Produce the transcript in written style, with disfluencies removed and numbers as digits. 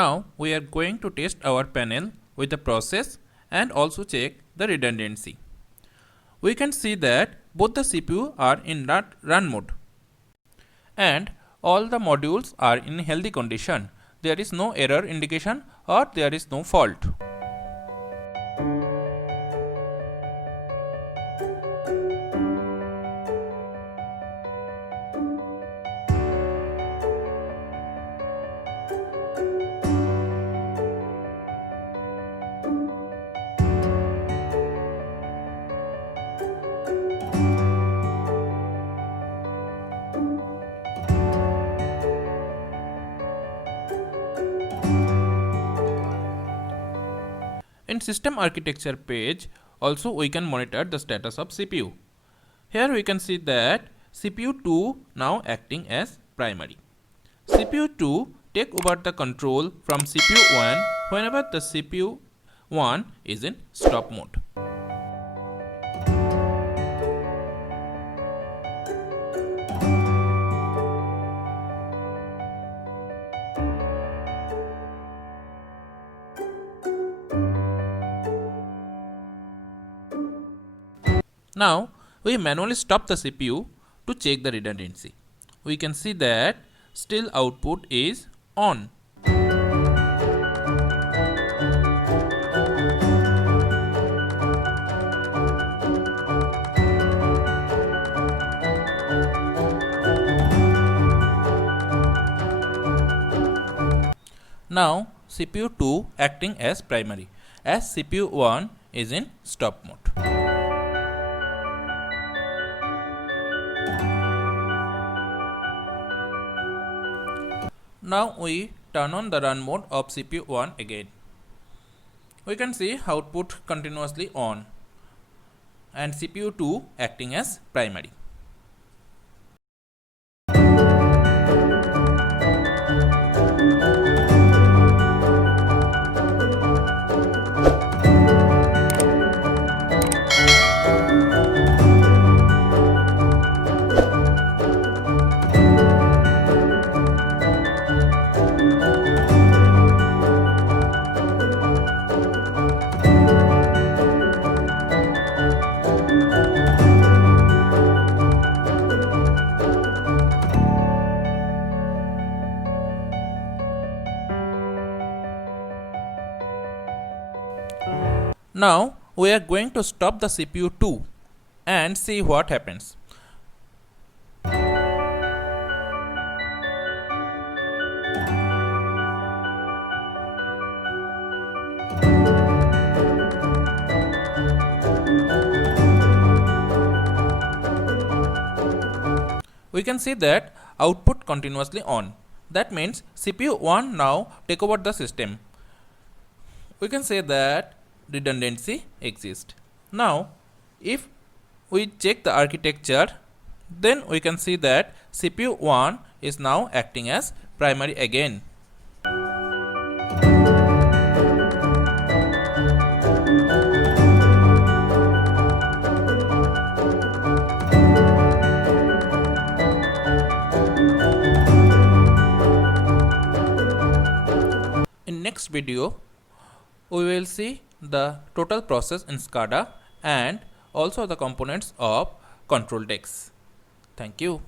Now we are going to test our panel with the process and also check the redundancy. We can see that both the CPU are in run mode and all the modules are in healthy condition. There is no error indication or there is no fault. In system architecture page, also we can monitor the status of CPU. Here we can see that CPU 2 now acting as primary. CPU 2 take over the control from CPU 1 whenever the CPU 1 is in stop mode. Now we manually stop the CPU to check the redundancy. We can see that still output is on. Now CPU 2 acting as primary as CPU 1 is in stop mode. Now we turn on the run mode of CPU 1 again. We can see output continuously on and CPU 2 acting as primary. Now we are going to stop the CPU 2 and see what happens. We can see that output continuously on. That means CPU 1 now take over the system. We can say that redundancy exists. Now if we check the architecture, then we can see that CPU 1 is now acting as primary again. In next video we will see the total process in SCADA and also the components of control decks. Thank you.